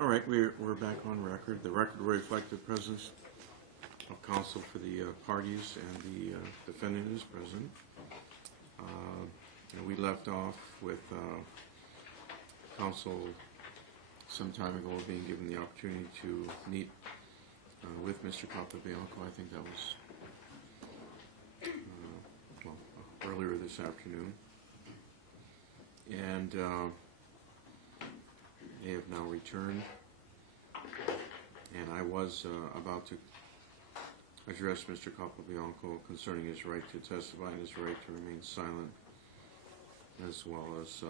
All right, we're back on record. The record will reflect the presence of counsel for the parties, and the defendant is present. We left off with counsel some time ago being given the opportunity to meet with Mr. Capobianco. I think that was earlier this afternoon. And they have now returned. And I was about to address Mr. Capobianco concerning his right to testify and his right to remain silent, as well as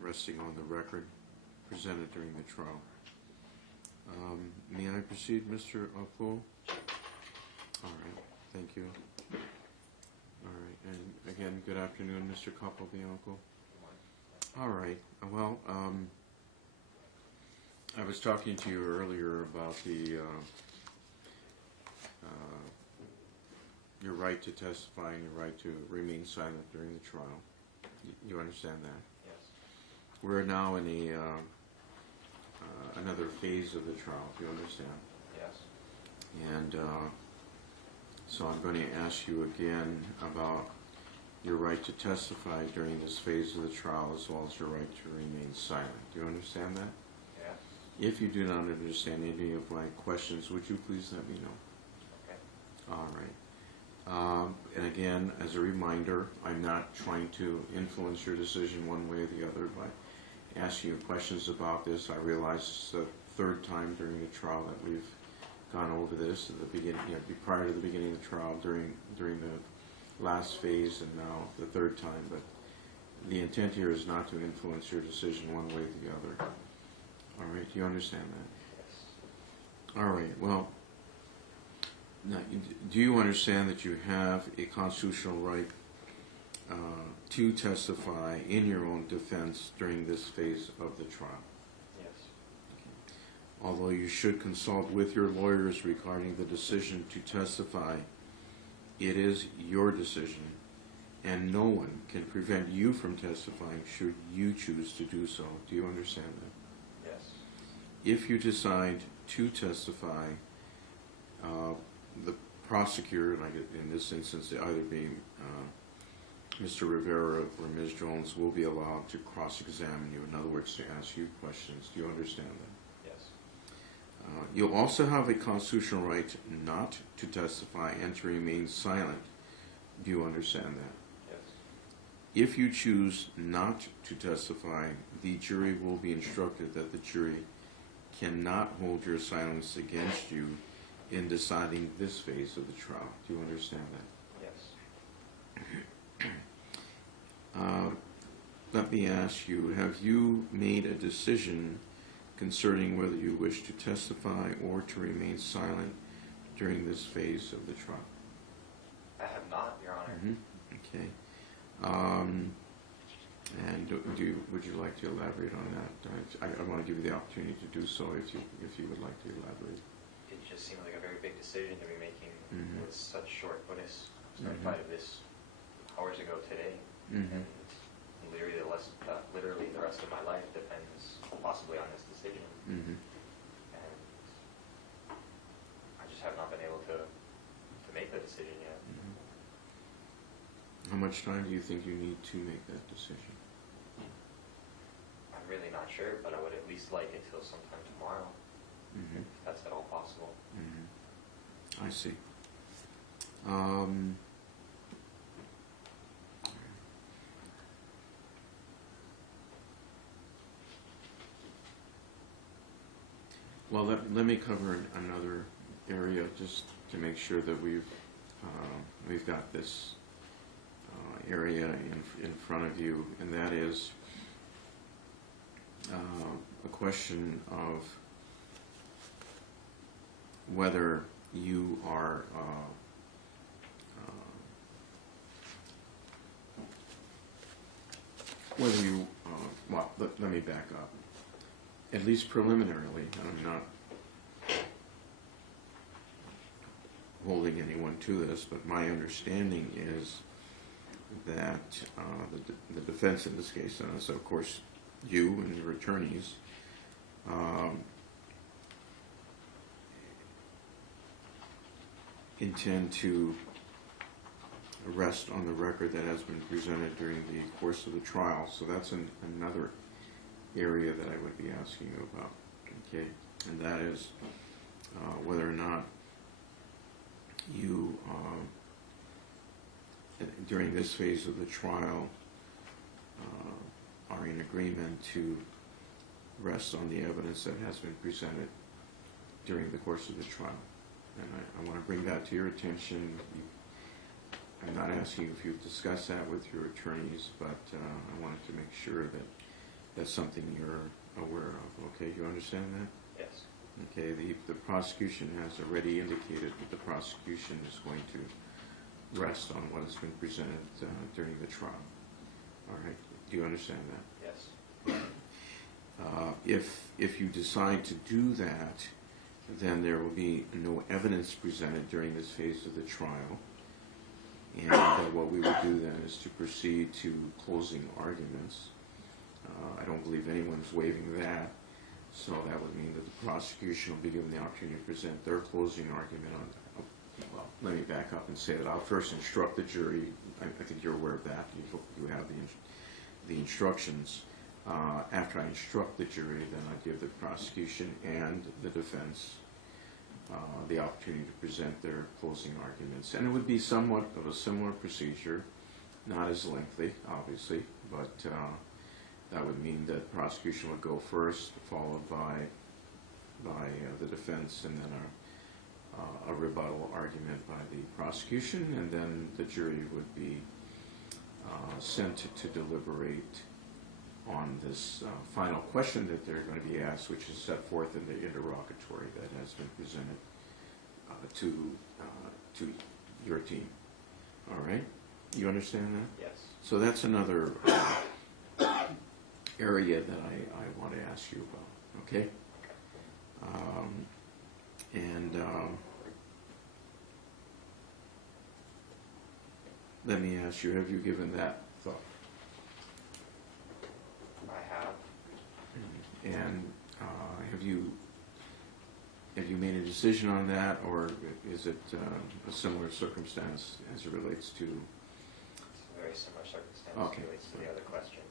resting on the record presented during the trial. May I proceed, Mr. Apo? All right, thank you. All right, and again, good afternoon, Mr. Capobianco. All right, well, I was talking to you earlier about the your right to testify and your right to remain silent during the trial. You understand that? Yes. We're now in another phase of the trial. Do you understand? Yes. And so I'm going to ask you again about your right to testify during this phase of the trial, as well as your right to remain silent. Do you understand that? Yes. If you do not understand any of my questions, would you please let me know? Okay. All right. And again, as a reminder, I'm not trying to influence your decision one way or the other by asking you questions about this. I realize it's the third time during the trial that we've gone over this at the beginning, prior to the beginning of the trial, during the last phase, and now the third time. But the intent here is not to influence your decision one way or the other. All right, do you understand that? Yes. All right, well, now, do you understand that you have a constitutional right to testify in your own defense during this phase of the trial? Yes. Although you should consult with your lawyers regarding the decision to testify, it is your decision, and no one can prevent you from testifying should you choose to do so. Do you understand that? Yes. If you decide to testify, the prosecutor, like in this instance, either be Mr. Rivera or Ms. Jones, will be allowed to cross-examine you. In other words, to ask you questions. Do you understand that? Yes. You'll also have a constitutional right not to testify and to remain silent. Do you understand that? Yes. If you choose not to testify, the jury will be instructed that the jury cannot hold your silence against you in deciding this phase of the trial. Do you understand that? Yes. Let me ask you, have you made a decision concerning whether you wish to testify or to remain silent during this phase of the trial? I have not, Your Honor. Okay. And would you like to elaborate on that? I want to give you the opportunity to do so if you would like to elaborate. It just seemed like a very big decision to be making with such short notice. I started this hours ago today. And literally the rest of my life depends possibly on this decision. And I just have not been able to make the decision yet. How much time do you think you need to make that decision? I'm really not sure, but I would at least like it till sometime tomorrow, if that's at all possible. I see. Well, let me cover another area just to make sure that we've got this area in front of you, and that is a question of whether you are well, let me back up. At least preliminarily, I'm not holding anyone to this, but my understanding is that the defense in this case, and so of course you and your attorneys intend to rest on the record that has been presented during the course of the trial. So that's another area that I would be asking you about, okay? And that is whether or not you, during this phase of the trial, are in agreement to rest on the evidence that has been presented during the course of the trial. And I want to bring that to your attention. I'm not asking you if you've discussed that with your attorneys, but I wanted to make sure that that's something you're aware of. Okay, you understand that? Yes. Okay, the prosecution has already indicated that the prosecution is going to rest on what has been presented during the trial. All right, do you understand that? Yes. If you decide to do that, then there will be no evidence presented during this phase of the trial. And what we would do then is to proceed to closing arguments. I don't believe anyone's waiving that. So that would mean that the prosecution will be given the opportunity to present their closing argument on, well, let me back up and say that I'll first instruct the jury. I think you're aware of that. You have the instructions. After I instruct the jury, then I give the prosecution and the defense the opportunity to present their closing arguments. And it would be somewhat of a similar procedure, not as lengthy, obviously, but that would mean that the prosecution would go first, followed by the defense, and then a rebuttal argument by the prosecution, and then the jury would be sent to deliberate on this final question that they're going to be asked, which is set forth in the interrogatory that has been presented to your team. All right? You understand that? Yes. So that's another area that I want to ask you about, okay? Let me ask you, have you given that thought? I have. And have you made a decision on that, or is it a similar circumstance as it relates to? It's a very similar circumstance. Okay. It relates to the other question.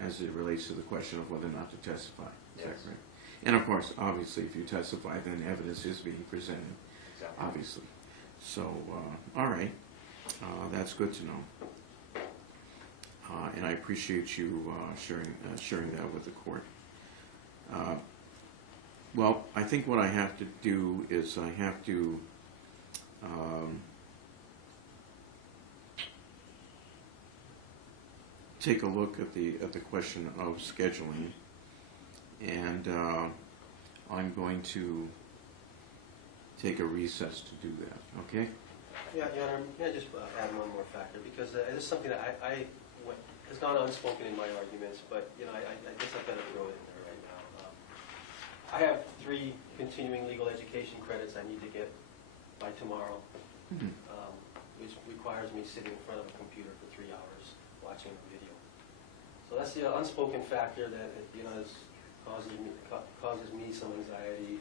As it relates to the question of whether or not to testify. Is Yes. that correct? And of course, obviously, if you testify, then evidence is being presented, Exactly. obviously. So, all right, that's good to know. And I appreciate you sharing that with the court. Well, I think what I have to do is I have to take a look at the question of scheduling, and I'm going to take a recess to do that. Okay? Yeah, Your Honor, may I just add one more factor, because it is something that it's not unspoken in my arguments, but I guess I've got to throw it in there right now. I have 3 continuing legal education credits I need to get by tomorrow, which requires me sitting in front of a computer for 3 hours watching a video. So that's the unspoken factor that causes me some anxiety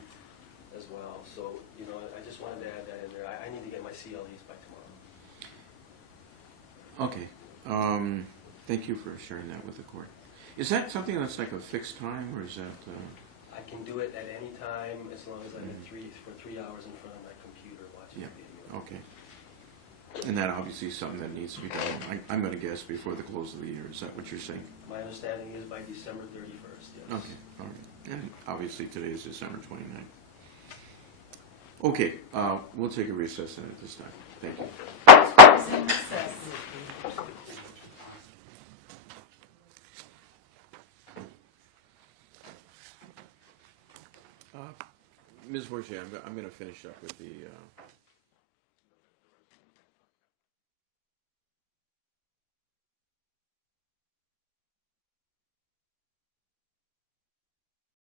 as well. So I just wanted to add that in there. I need to get my CLEs by tomorrow. Okay. Thank you for sharing that with the court. Is that something that's like a fixed time, or is that? I can do it at any time as long as I'm for 3 hours in front of my computer watching a video. Okay. And that obviously is something that needs to be done, I'm going to guess, before the close of the year. Is that what you're saying? My understanding is by December 31st, yes. Okay. All right. And obviously today is December 29th. Okay. We'll take a recess then at this time. Thank you. Ms. Borgia, I'm going to finish up with the